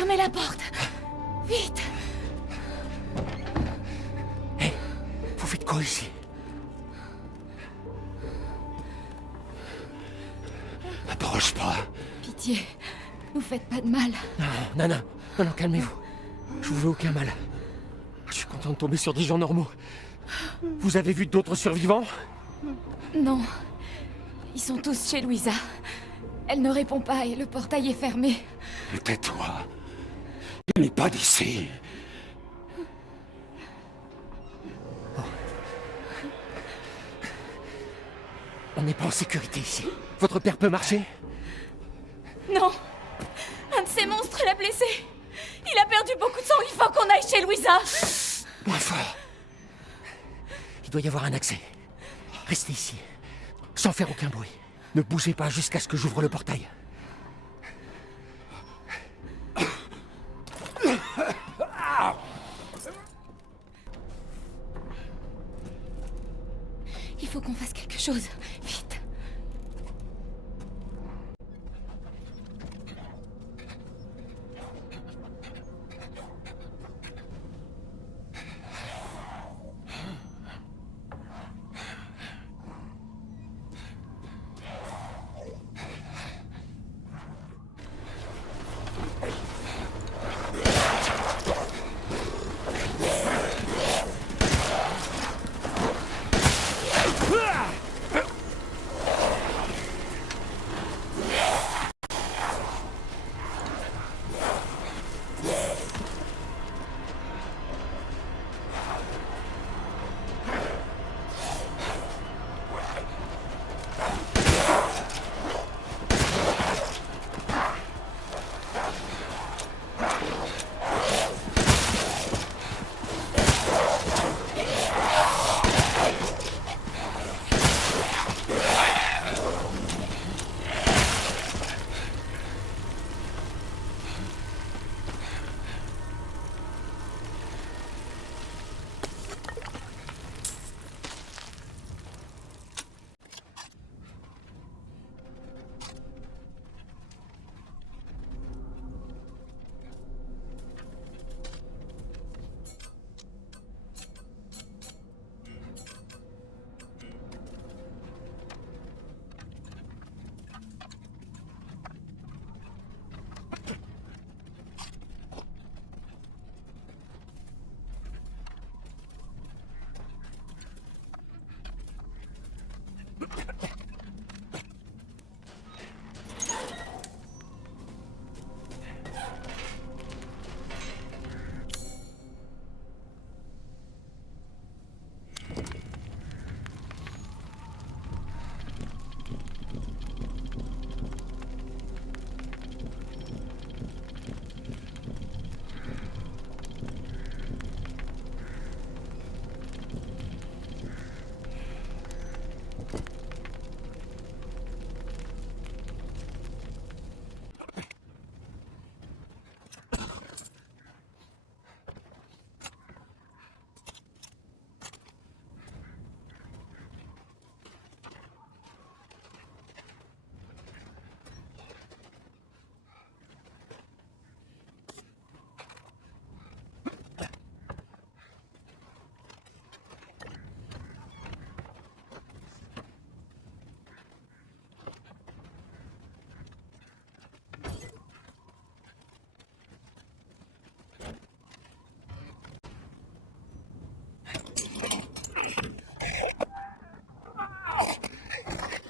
Fermez la porte. Vite. Hé, vous faites quoi ici? Approche pas. Pitié, nous faites pas de mal. Non, calmez-vous. Je vous veux aucun mal. Je suis content de tomber sur des gens normaux. Vous avez vu d'autres survivants? Non. Ils sont tous chez Louisa. Elle ne répond pas et le portail est fermé. Tais-toi. Il n'est pas d'ici. On n'est pas en sécurité ici. Votre père peut marcher? Non. Un de ces monstres l'a blessé. Il a perdu beaucoup de sang. Il faut qu'on aille chez Louisa. Moins fort. Il doit y avoir un accès. Restez ici, sans faire aucun bruit. Ne bougez pas jusqu'à ce que j'ouvre le portail. Il faut qu'on fasse quelque chose. Vite.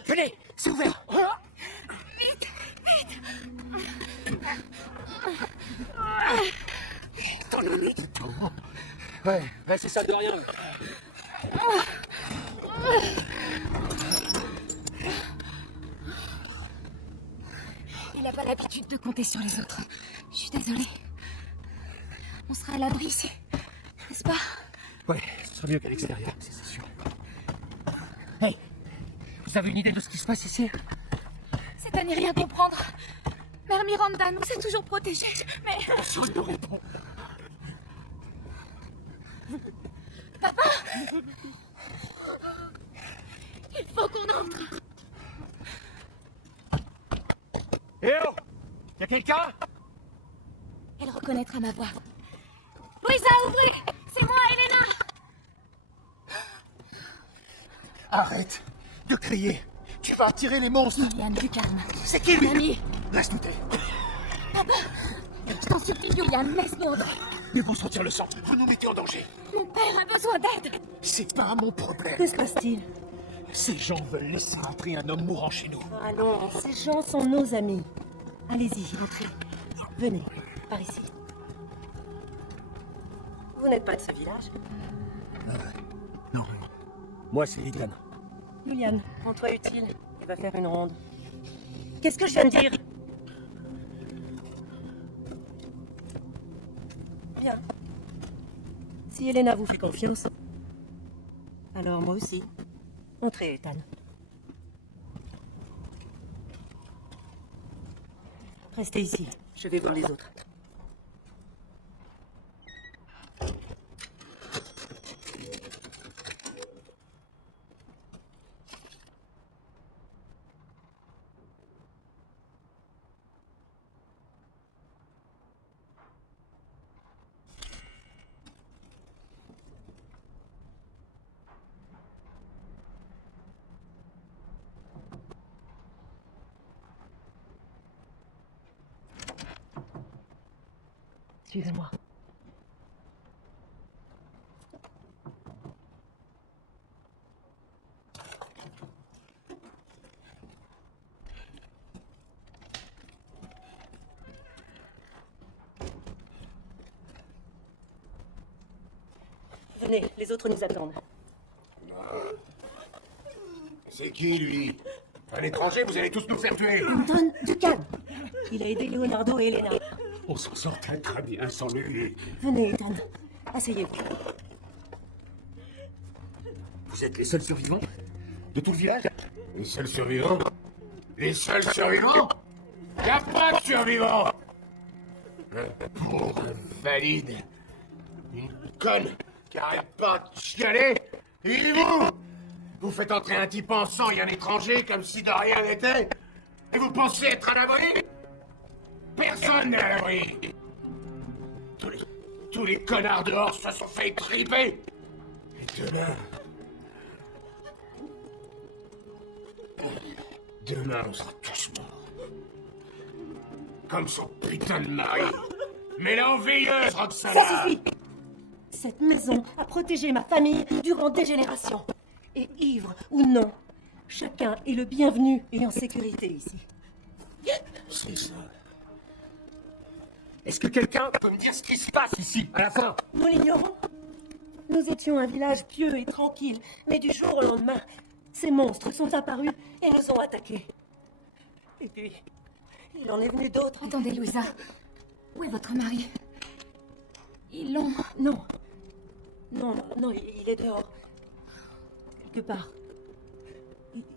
Venez, c'est ouvert. Vite, vite. T'en as mis du temps. Ouais, c'est ça de rien. Il n'a pas l'habitude de compter sur les autres. Je suis désolée. On sera à l'abri ici, n'est-ce pas? Ouais, ce sera mieux qu'à l'extérieur, c'est sûr. Hey, vous avez une idée de ce qui se passe ici? C'est à n'y rien comprendre. Mère Miranda nous a toujours protégés, mais... Personne ne répond. Papa! Il faut qu'on entre. Eh oh! Y'a quelqu'un? Elle reconnaître à ma voix. Louisa, ouvrez! C'est moi, Elena! Arrête de crier. Tu vas attirer les monstres. Julian, du calme. C'est qui lui? Ami, Laisse-nous taire. je t'en supplie, Julian, laisse-nous entrer. Ils vont sentir le sang. Vous nous mettez en danger. Mon père a besoin d'aide. C'est pas mon problème. Que se passe-t-il? Ces gens veulent laisser entrer un homme mourant chez nous. Allons, ces gens sont nos amis. Allez-y, entrez. Venez, par ici. Vous n'êtes pas de ce village? Non. Moi, c'est Ethan. Julian, rends-toi utile. Il va faire une ronde. Qu'est-ce que je viens de dire? Bien. Si Elena vous fait confiance, alors moi aussi. Entrez, Ethan. Restez ici. Je vais voir les autres. Suivez-moi. Venez, les autres nous attendent. C'est qui, lui? Un étranger, vous allez tous nous faire tuer. Anton, du calme. Il a aidé Leonardo et Elena. On s'en sortait très bien sans lui. Venez, Ethan. Asseyez-vous. Vous êtes les seuls survivants de tout le village? Les seuls survivants? Les seuls survivants? Y a pas de survivants! Un pauvre valide. Une conne qui arrête pas de chialer. Et vous? Vous faites entrer un type en sang et un étranger comme si de rien n'était? Et vous pensez être à l'abri? Personne n'est à l'abri! Tous les connards dehors se sont fait triper! Et demain, on sera tous morts. Comme son putain de mari. Mais l'envieilleuse, Roxana! Ça suffit! Cette maison a protégé ma famille durant des générations. Et ivre ou non, chacun est le bienvenu et en sécurité ici. C'est ça. Est-ce que quelqu'un peut me dire ce qui se passe ici, à la fin? Nous l'ignorons. Nous étions un village pieux et tranquille, mais du jour au lendemain, ces monstres sont apparus et nous ont attaqués. Et puis, il en est venu d'autres. Attendez, Louisa. Où est votre mari? Ils l'ont... Non. Non, il est dehors. Quelque part.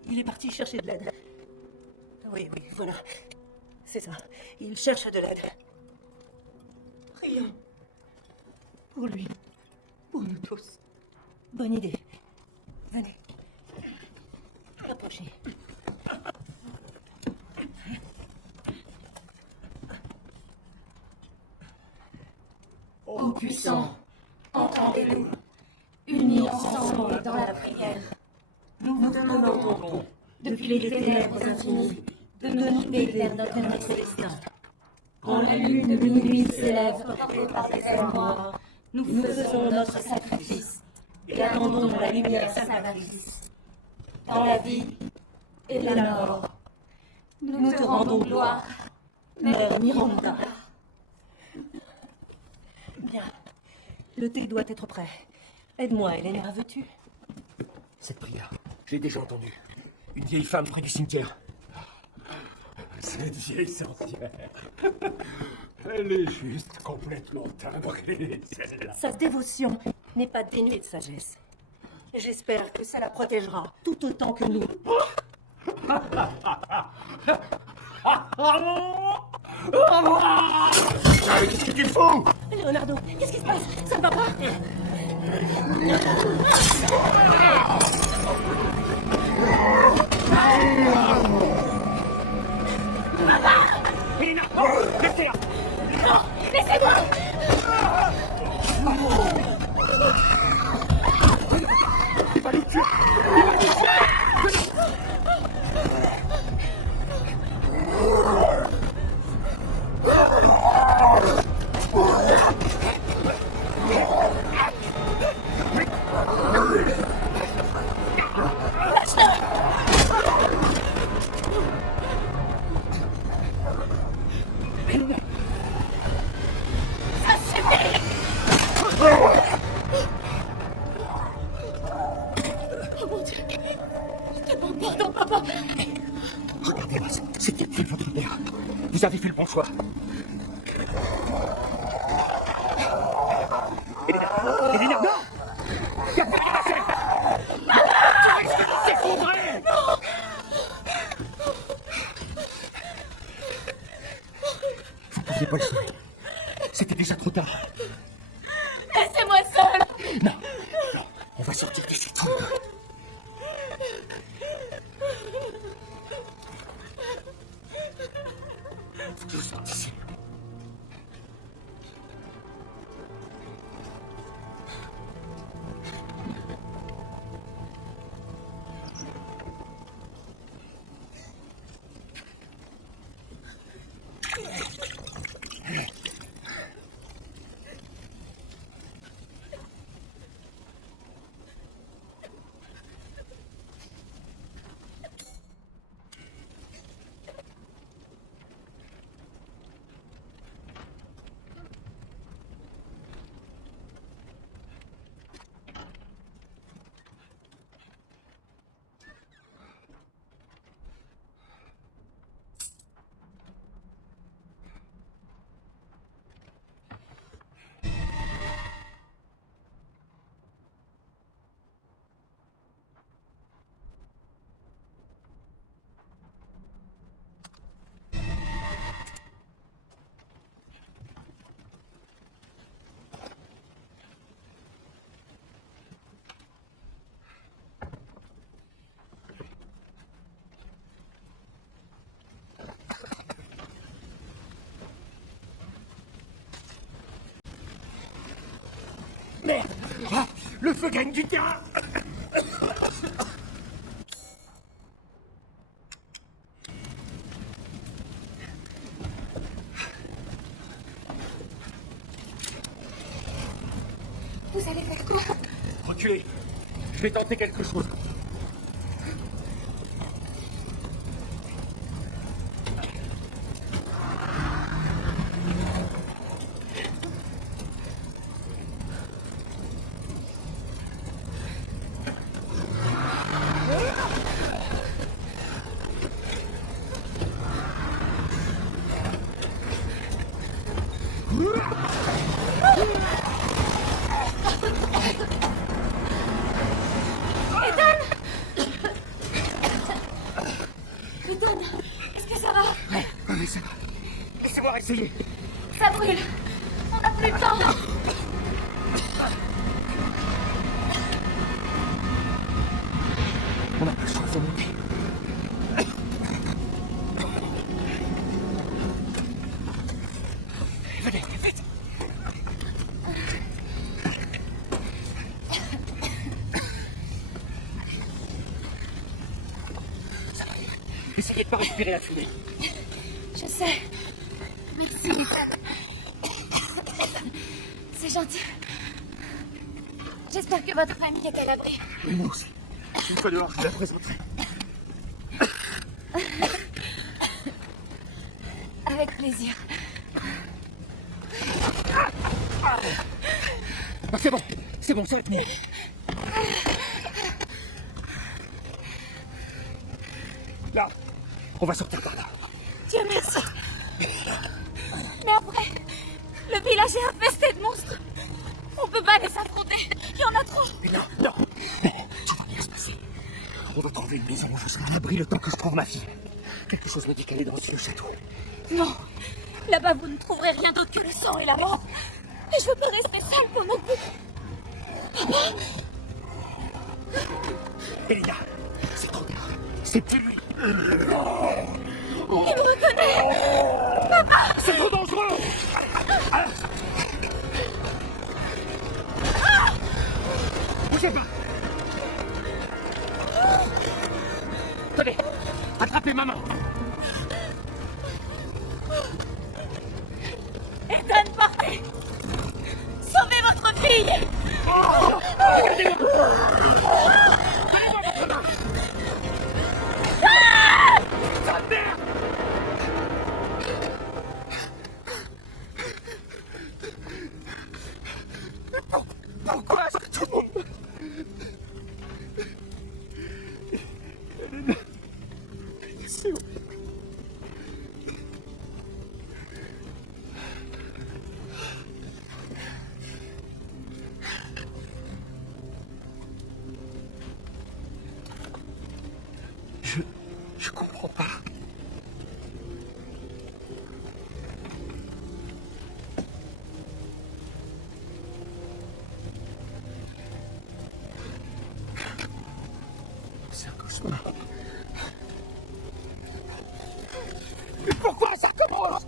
Il est parti chercher de l'aide. Oui, voilà. C'est ça. Il cherche de l'aide. Prions. Pour lui. Pour nous tous. Bonne idée. Venez. Approchez. Ô puissant, entendez-nous, unis ensemble dans la prière. Nous vous demandons, depuis les ténèbres infinies, de nous guider vers notre destin. Quand la lune de minuit s'élève portée par des ailes noires, nous faisons notre sacrifice et attendons la lumière salvatrice. Dans la vie et la mort, nous te rendons gloire, Mère Miranda. Bien. Le thé doit être prêt. Aide-moi, Elena, veux-tu? Cette prière, je l'ai déjà entendue. Une vieille femme près du cimetière. Cette vieille sorcière. Elle est juste complètement timbrée, celle-là. Sa dévotion n'est pas dénuée de sagesse. J'espère que ça la protégera tout autant que nous. Ah, mais qu'est-ce que tu fous? Leonardo, qu'est-ce qui se passe? Ça ne va pas? Elena, laissez-la! Laissez-moi! Pardon, papa. Regardez-moi, c'était plus votre père. Vous avez fait le bon choix. Elena, non! Regardez ce qui va faire! Tu risques de s'effondrer! Vous ne pouviez pas le sauver. C'était déjà trop tard. Laissez-moi seule. Non, non, on va sortir d'ici tout. Faut que vous sortiez d'ici. Merde! Ah, le feu gagne du terrain! Vous allez faire quoi? Reculez! Je vais tenter quelque chose. Ethan, est-ce que ça va? Oui, ça va. Laissez-moi essayer. Ça brûle. On n'a plus le temps. On n'a pas le choix, faut monter. Venez, vite. Ça va aller. Essayez de pas respirer la fumée. Je sais. Merci. C'est gentil. J'espère que votre famille est à l'abri. Oui, moi aussi. Une fois dehors, je la présenterai. Avec plaisir. Ah, c'est bon, ça va tenir. Là, on va sortir par là. Dieu merci. Mais après, le village est infesté de monstres. On peut pas les affronter. Il y en a trop. Mais non, non, tout va bien se passer. On va trouver une maison où je serai à l'abri le temps que je trouve ma fille. Quelque chose me dit qu'elle est dans ce vieux château. Non. Là-bas, vous ne trouverez rien d'autre que le sang et la mort. Et je veux pas rester seule pendant que... Elena, c'est trop tard. C'est plus lui. Il me reconnaît. Papa. C'est trop dangereux. Bougez pas. Tenez, attrapez maman. Ethan, partez. Sauvez votre fille. Pourquoi est-ce que tout le monde... Je comprends pas. C'est un cauchemar. Mais pourquoi ça commence?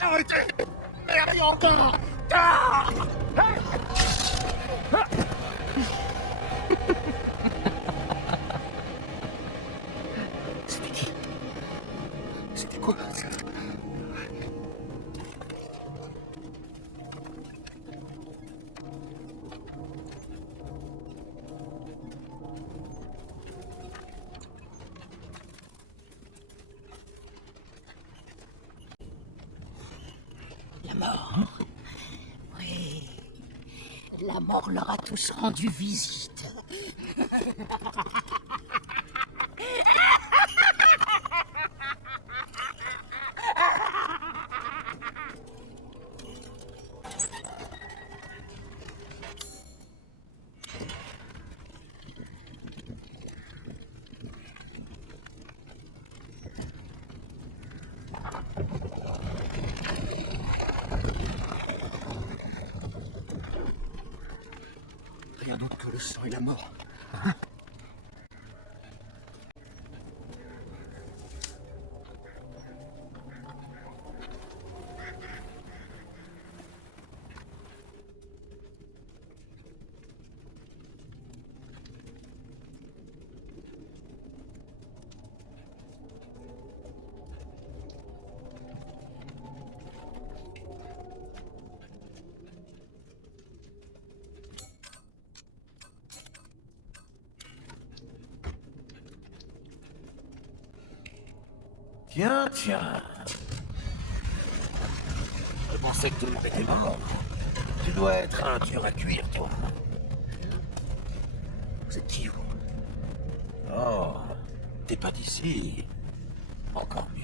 Arrêtez! Merde, il y a encore! C'était qui? C'était quoi ça? La mort. Oui. La mort leur a tous rendu visite. Rien d'autre que le sang et la mort. Tiens, tiens. Je pensais que tout le monde était mort. Tu dois être un dur à cuire, toi. Vous êtes qui, vous? Oh, t'es pas d'ici. Encore mieux.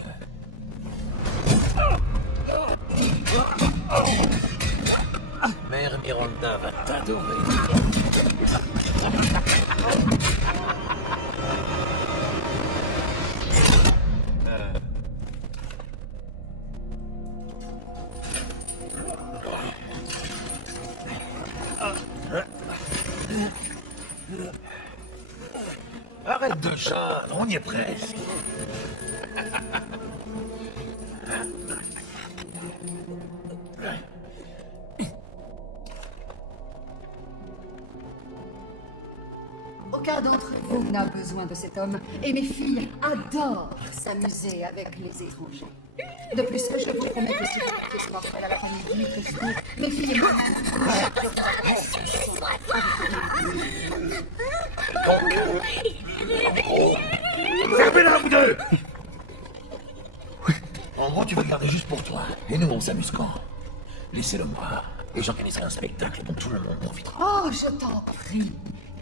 Mère Miranda va t'adorer. Arrête de geindre, on y est presque. Aucun d'entre vous n'a besoin de cet homme, et mes filles adorent s'amuser avec les étrangers. De plus, je vous promets que si vous portez ce mortel à la famille Dimitrescu, mes filles et moi, Fermez-la, vous deux! En gros, tu veux le garder juste pour toi. Et nous, on s'amuse quand? Laissez-le moi. Et j'organiserai un spectacle dont tout le monde profitera. oh, je t'en prie.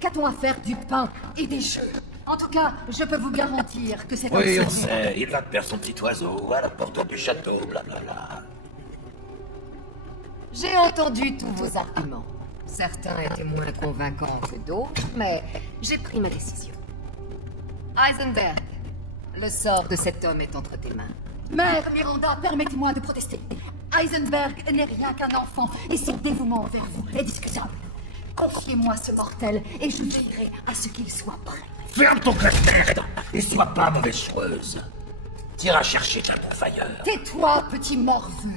Qu'a-t-on à faire du pain et des jeux? En tout cas, je peux vous garantir que c'est Oui, un on sait. Il va perdre son petit oiseau à la porte du château, blablabla. J'ai entendu tous vos arguments. Certains étaient moins convaincants que d'autres, mais j'ai pris ma décision. Heisenberg, le sort de cet homme est entre tes mains. Mère Miranda, permettez-moi de protester. Heisenberg n'est rien qu'un enfant, et son dévouement envers vous est discutable. Confiez-moi ce mortel, et je veillerai à ce qu'il soit prêt. Ferme ton classe-merde et sois pas mauvaise joueuse. T'iras chercher ta bouffe ailleurs. Tais-toi, petit morveux.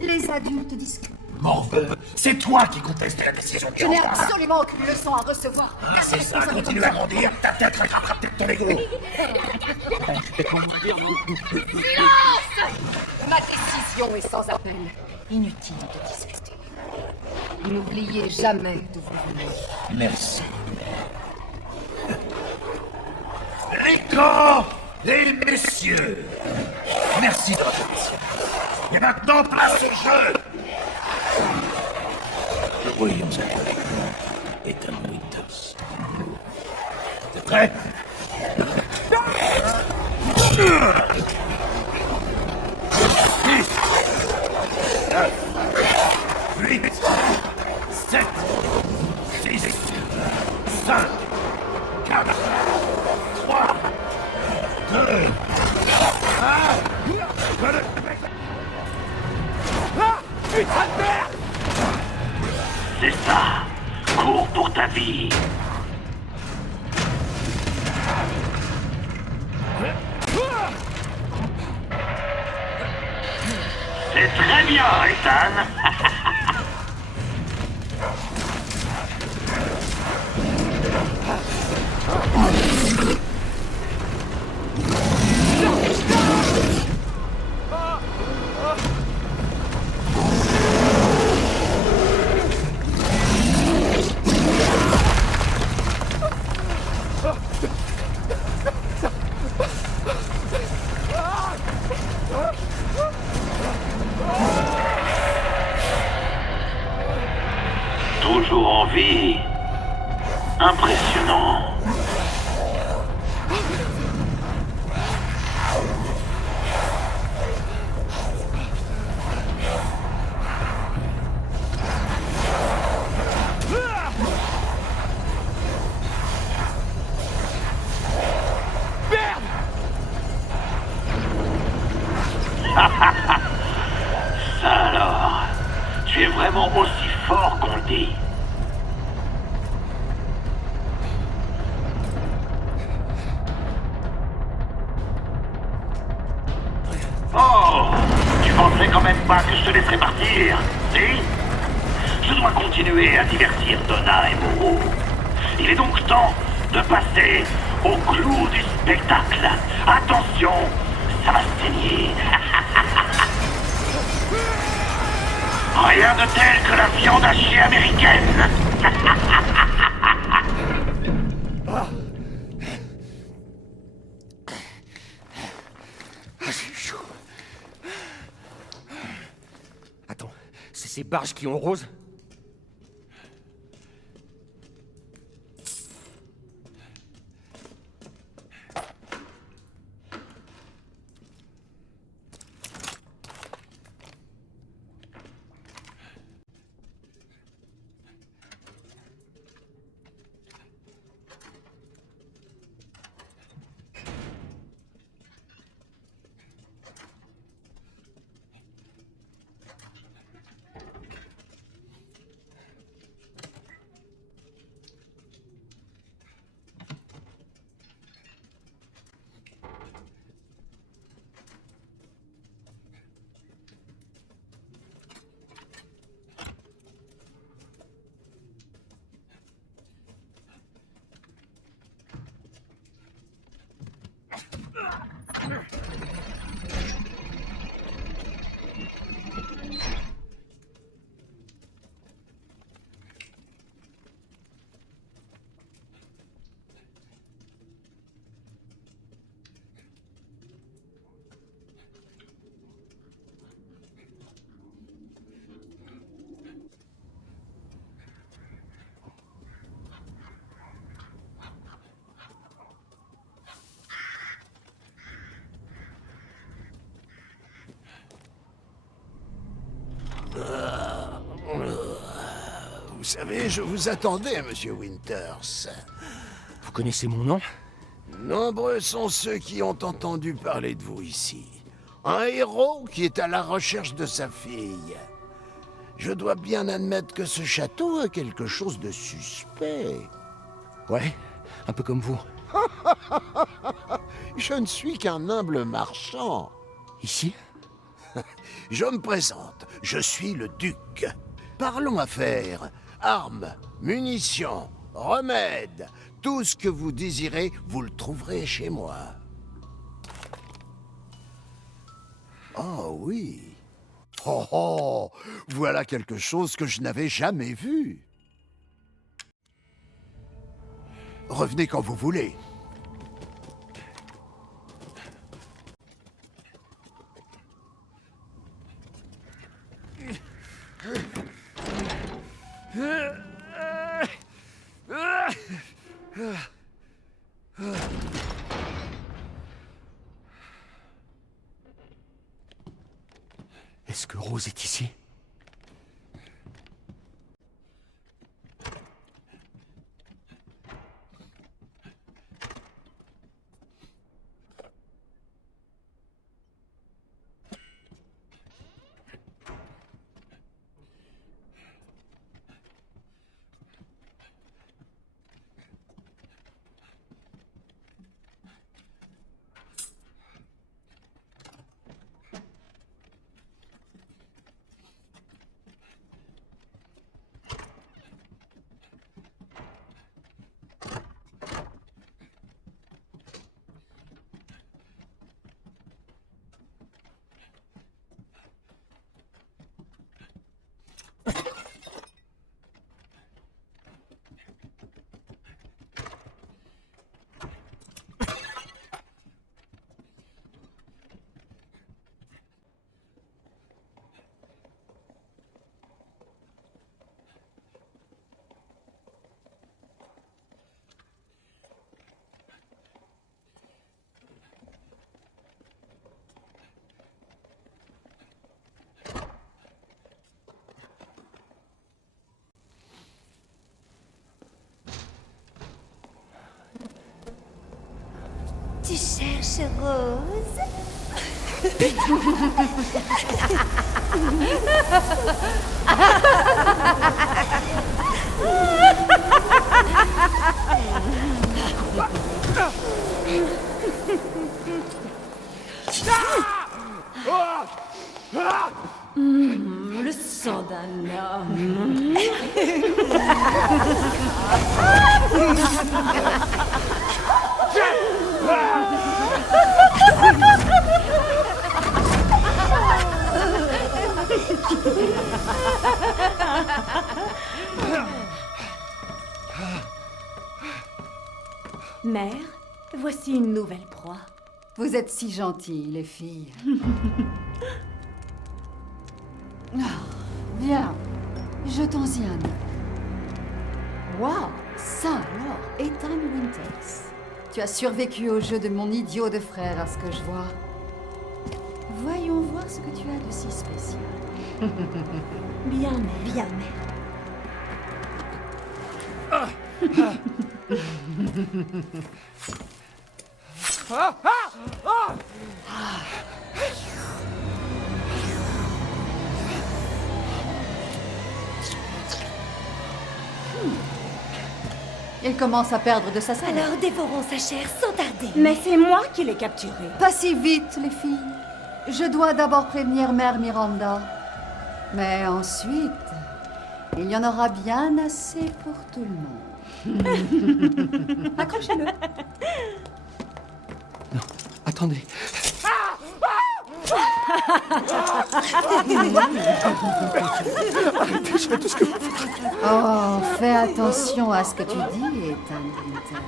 Les adultes discutent, Morveux, c'est toi qui contestes la décision Je du n'ai roi. absolument aucune leçon à recevoir. Ah, c'est ça, continue à grandir, ta tête rattrapera peut-être ton ego. Ma décision est sans appel. Inutile de discuter. N'oubliez jamais d'où vous venez. Merci. Les camps, les messieurs, merci de votre attention. Et maintenant, place au jeu. Williams et Ethan Winters. T'es prêt? 8, 7, 6, 5, 4, 3, 2, 1. C'est ça. Cours pour ta vie. C'est très bien, Ethan. Toujours en vie. Impressionnant. Ça alors, tu es vraiment aussi fort qu'on le dit. Oh, tu pensais quand même pas que je te laisserais partir, si? Je dois continuer à divertir Donna et Moreau. Il est donc temps de passer au clou du spectacle. Attention, ça va saigner. Rien de tel que la viande hachée américaine. Ah, c'est chaud. Attends, c'est ces barges qui ont rose? Vous savez, je vous attendais, monsieur Winters. Vous connaissez mon nom? Nombreux sont ceux qui ont entendu parler de vous ici. Un héros qui est à la recherche de sa fille. Je dois bien admettre que ce château a quelque chose de suspect. Ouais, un peu comme vous. Je ne suis qu'un humble marchand. Ici? Je me présente, je suis le duc. Parlons affaires. Armes, munitions, remèdes, tout ce que vous désirez, vous le trouverez chez moi. Oh oui. Oh oh, voilà quelque chose que je n'avais jamais vu. Revenez quand vous voulez. Est-ce que Rose est ici? Tu cherches Rose? Le sang d'un homme. Mère, voici une nouvelle proie. Vous êtes si gentilles, les filles. Ah, bien, jetons-y un œil. Waouh, ça alors, Ethan Winters. Tu as survécu au jeu de mon idiot de frère, à ce que je vois. Voyons voir ce que tu as de si spécial. Bien, mère. Bien, mère. Il commence à perdre de sa saveur. Alors dévorons sa chair sans tarder. Mais c'est moi qui l'ai capturé. Pas si vite, les filles. Je dois d'abord prévenir Mère Miranda. Mais ensuite, il y en aura bien assez pour tout le monde. Accrochez-le. Non, attendez. Oh, fais attention à ce que tu dis, Ethan Winters.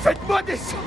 Faites-moi descendre!